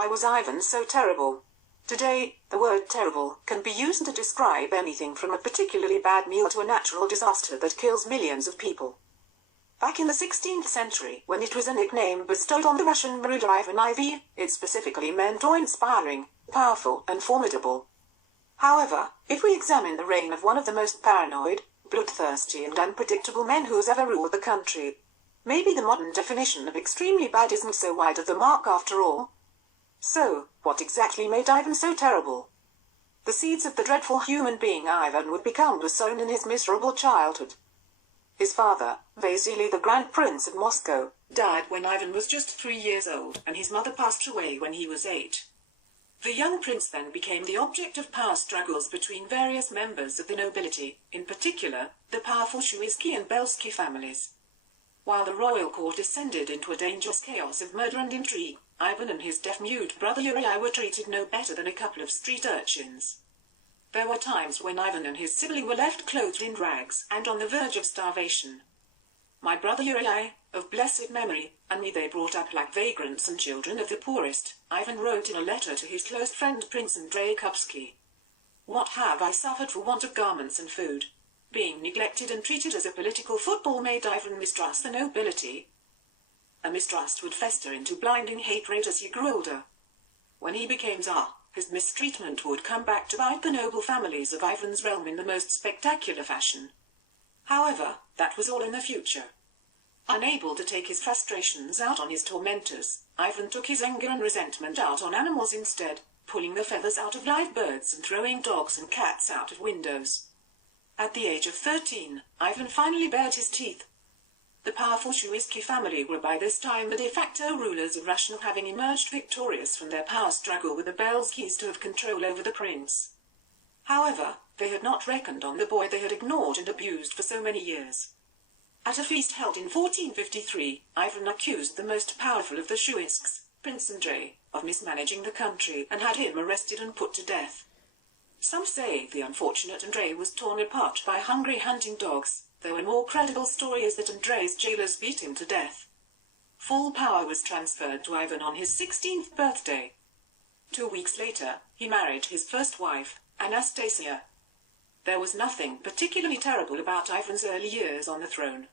Why was Ivan so terrible? Today, the word terrible can be used to describe anything from a particularly bad meal to a natural disaster that kills millions of people. Back in the 16th century, when it was a nickname bestowed on the Russian marauder Ivan IV, it specifically meant awe-inspiring, powerful, and formidable. However, if we examine the reign of one of the most paranoid, bloodthirsty, and unpredictable men who has ever ruled the country, maybe the modern definition of extremely bad isn't so wide of the mark after all. So, what exactly made Ivan so terrible? The seeds of the dreadful human being Ivan would become were sown in his miserable childhood. His father, Vasily the Grand Prince of Moscow, died when Ivan was just 3 years old, and his mother passed away when he was 8. The young prince then became the object of power struggles between various members of the nobility, in particular, the powerful Shuisky and Belsky families. While the royal court descended into a dangerous chaos of murder and intrigue, Ivan and his deaf-mute brother Uri were treated no better than a couple of street urchins. There were times when Ivan and his sibling were left clothed in rags and on the verge of starvation. My brother Uri, of blessed memory, and me they brought up like vagrants and children of the poorest, Ivan wrote in a letter to his close friend Prince Andrei Kupsky. What have I suffered for want of garments and food? Being neglected and treated as a political football made Ivan mistrust the nobility. A mistrust would fester into blinding hatred as he grew older. When he became Tsar, his mistreatment would come back to bite the noble families of Ivan's realm in the most spectacular fashion. However, that was all in the future. Unable to take his frustrations out on his tormentors, Ivan took his anger and resentment out on animals instead, pulling the feathers out of live birds and throwing dogs and cats out of windows. At the age of 13, Ivan finally bared his teeth. The powerful Shuisky family were by this time the de facto rulers of Russia, having emerged victorious from their power struggle with the Belskys to have control over the prince. However, they had not reckoned on the boy they had ignored and abused for so many years. At a feast held in 1453, Ivan accused the most powerful of the Shuisks, Prince Andrei, of mismanaging the country and had him arrested and put to death. Some say the unfortunate Andrei was torn apart by hungry hunting dogs, though a more credible story is that Andrei's jailers beat him to death. Full power was transferred to Ivan on his 16th birthday. 2 weeks later, he married his first wife, Anastasia. There was nothing particularly terrible about Ivan's early years on the throne.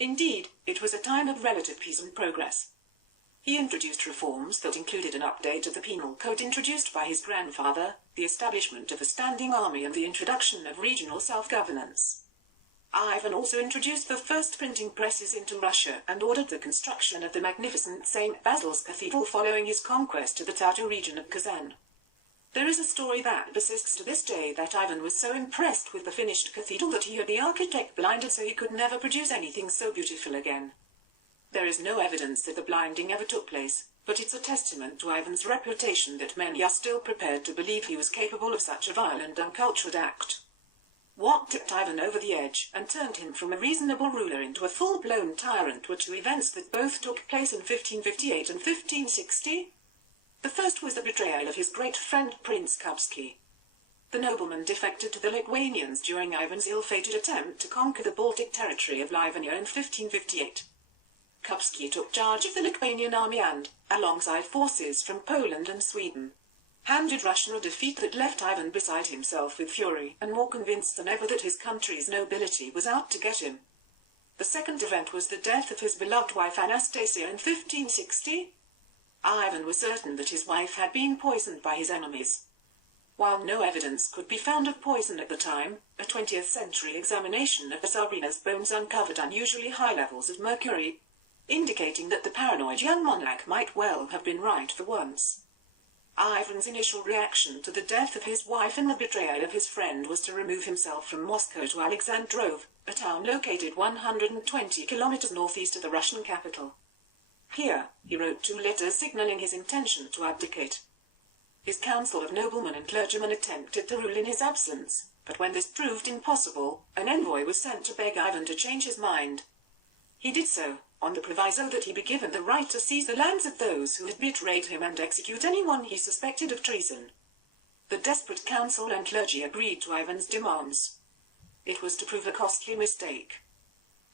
Indeed, it was a time of relative peace and progress. He introduced reforms that included an update of the penal code introduced by his grandfather, the establishment of a standing army, and the introduction of regional self-governance. Ivan also introduced the first printing presses into Russia and ordered the construction of the magnificent St. Basil's Cathedral following his conquest of the Tatar region of Kazan. There is a story that persists to this day that Ivan was so impressed with the finished cathedral that he had the architect blinded so he could never produce anything so beautiful again. There is no evidence that the blinding ever took place, but it's a testament to Ivan's reputation that many are still prepared to believe he was capable of such a vile and uncultured act. What tipped Ivan over the edge and turned him from a reasonable ruler into a full-blown tyrant were 2 events that both took place in 1558 and 1560. The first was the betrayal of his great friend Prince Kupsky. The nobleman defected to the Lithuanians during Ivan's ill-fated attempt to conquer the Baltic territory of Livonia in 1558. Kupsky took charge of the Lithuanian army and, alongside forces from Poland and Sweden, handed Russia a defeat that left Ivan beside himself with fury and more convinced than ever that his country's nobility was out to get him. The second event was the death of his beloved wife Anastasia in 1560. Ivan was certain that his wife had been poisoned by his enemies. While no evidence could be found of poison at the time, a 20th century examination of the Tsarina's bones uncovered unusually high levels of mercury, indicating that the paranoid young monarch might well have been right for once. Ivan's initial reaction to the death of his wife and the betrayal of his friend was to remove himself from Moscow to Alexandrov, a town located 120 kilometers northeast of the Russian capital. Here, he wrote 2 letters signaling his intention to abdicate. His council of noblemen and clergymen attempted to rule in his absence, but when this proved impossible, an envoy was sent to beg Ivan to change his mind. He did so, on the proviso that he be given the right to seize the lands of those who had betrayed him and execute anyone he suspected of treason. The desperate council and clergy agreed to Ivan's demands. It was to prove a costly mistake.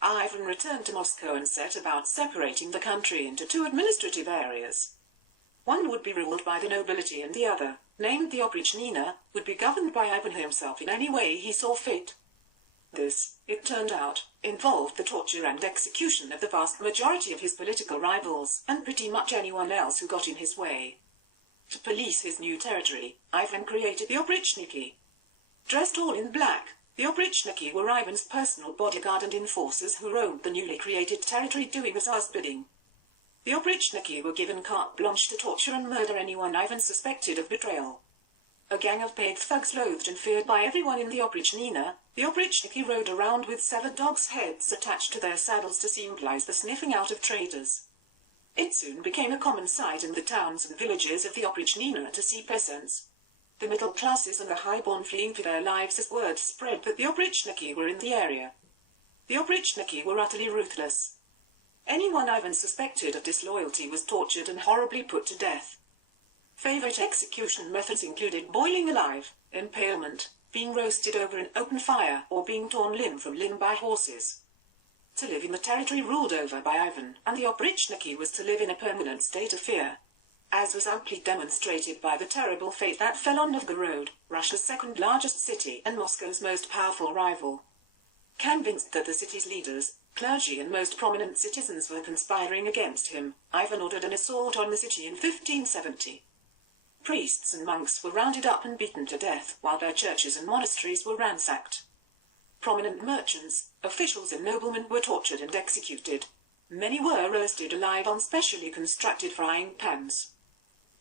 Ivan returned to Moscow and set about separating the country into 2 administrative areas. One would be ruled by the nobility and the other, named the Oprichnina, would be governed by Ivan himself in any way he saw fit. This, it turned out, involved the torture and execution of the vast majority of his political rivals, and pretty much anyone else who got in his way. To police his new territory, Ivan created the Oprichniki. Dressed all in black, the Oprichniki were Ivan's personal bodyguard and enforcers who roamed the newly created territory doing the Tsar's bidding. The Oprichniki were given carte blanche to torture and murder anyone Ivan suspected of betrayal. A gang of paid thugs loathed and feared by everyone in the Oprichnina, the Oprichniki rode around with severed dogs' heads attached to their saddles to symbolize the sniffing out of traitors. It soon became a common sight in the towns and villages of the Oprichnina to see peasants, the middle classes and the highborn fleeing for their lives as word spread that the Oprichniki were in the area. The Oprichniki were utterly ruthless. Anyone Ivan suspected of disloyalty was tortured and horribly put to death. Favorite execution methods included boiling alive, impalement, being roasted over an open fire, or being torn limb from limb by horses. To live in the territory ruled over by Ivan and the Oprichniki was to live in a permanent state of fear, as was amply demonstrated by the terrible fate that fell on Novgorod, Russia's second largest city and Moscow's most powerful rival. Convinced that the city's leaders, clergy and most prominent citizens were conspiring against him, Ivan ordered an assault on the city in 1570. Priests and monks were rounded up and beaten to death, while their churches and monasteries were ransacked. Prominent merchants, officials and noblemen were tortured and executed. Many were roasted alive on specially constructed frying pans.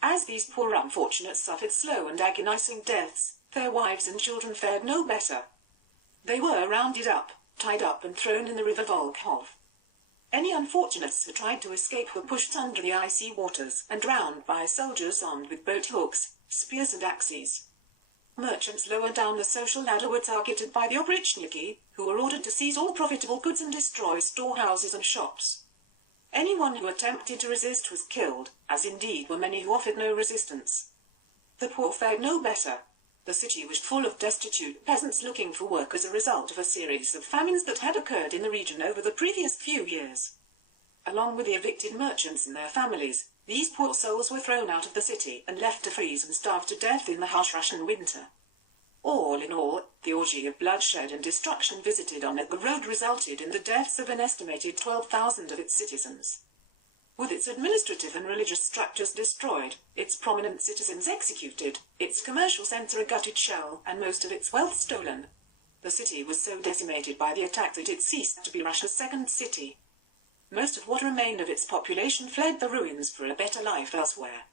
As these poor unfortunates suffered slow and agonizing deaths, their wives and children fared no better. They were rounded up, tied up and thrown in the river Volkhov. Any unfortunates who tried to escape were pushed under the icy waters and drowned by soldiers armed with boat hooks, spears and axes. Merchants lower down the social ladder were targeted by the Oprichniki, who were ordered to seize all profitable goods and destroy storehouses and shops. Anyone who attempted to resist was killed, as indeed were many who offered no resistance. The poor fared no better. The city was full of destitute peasants looking for work as a result of a series of famines that had occurred in the region over the previous few years. Along with the evicted merchants and their families, these poor souls were thrown out of the city and left to freeze and starve to death in the harsh Russian winter. All in all, the orgy of bloodshed and destruction visited on Novgorod resulted in the deaths of an estimated 12,000 of its citizens. With its administrative and religious structures destroyed, its prominent citizens executed, its commercial center a gutted shell, and most of its wealth stolen, the city was so decimated by the attack that it ceased to be Russia's second city. Most of what remained of its population fled the ruins for a better life elsewhere.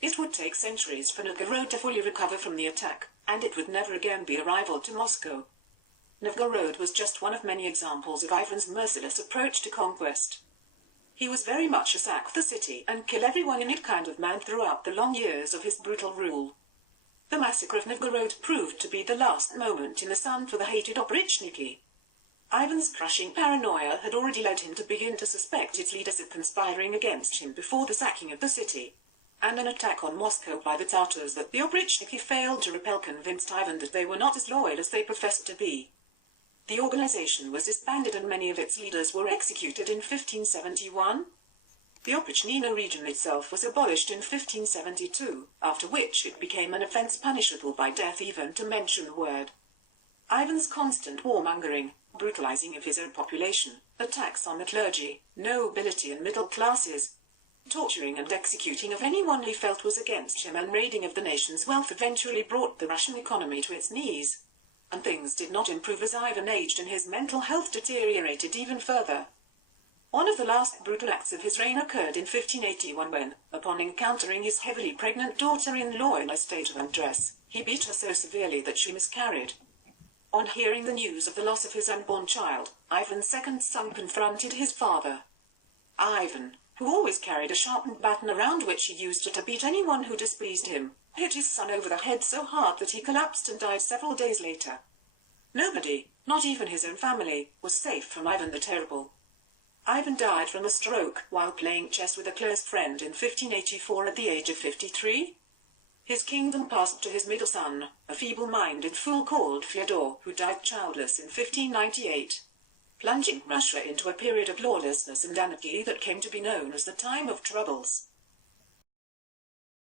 It would take centuries for Novgorod to fully recover from the attack, and it would never again be a rival to Moscow. Novgorod was just one of many examples of Ivan's merciless approach to conquest. He was very much a sack the city and kill everyone in it kind of man throughout the long years of his brutal rule. The massacre of Novgorod proved to be the last moment in the sun for the hated Oprichniki. Ivan's crushing paranoia had already led him to begin to suspect its leaders of conspiring against him before the sacking of the city, and an attack on Moscow by the Tartars that the Oprichniki failed to repel convinced Ivan that they were not as loyal as they professed to be. The organization was disbanded and many of its leaders were executed in 1571. The Oprichnina region itself was abolished in 1572, after which it became an offense punishable by death even to mention the word. Ivan's constant warmongering, brutalizing of his own population, attacks on the clergy, nobility and middle classes, torturing and executing of anyone he felt was against him and raiding of the nation's wealth eventually brought the Russian economy to its knees. And things did not improve as Ivan aged and his mental health deteriorated even further. One of the last brutal acts of his reign occurred in 1581 when, upon encountering his heavily pregnant daughter-in-law in a state of undress, he beat her so severely that she miscarried. On hearing the news of the loss of his unborn child, Ivan's second son confronted his father. Ivan, who always carried a sharpened baton around which he used to beat anyone who displeased him, hit his son over the head so hard that he collapsed and died several days later. Nobody, not even his own family, was safe from Ivan the Terrible. Ivan died from a stroke while playing chess with a close friend in 1584 at the age of 53. His kingdom passed to his middle son, a feeble-minded fool called Fyodor, who died childless in 1598, plunging Russia into a period of lawlessness and anarchy that came to be known as the Time of Troubles.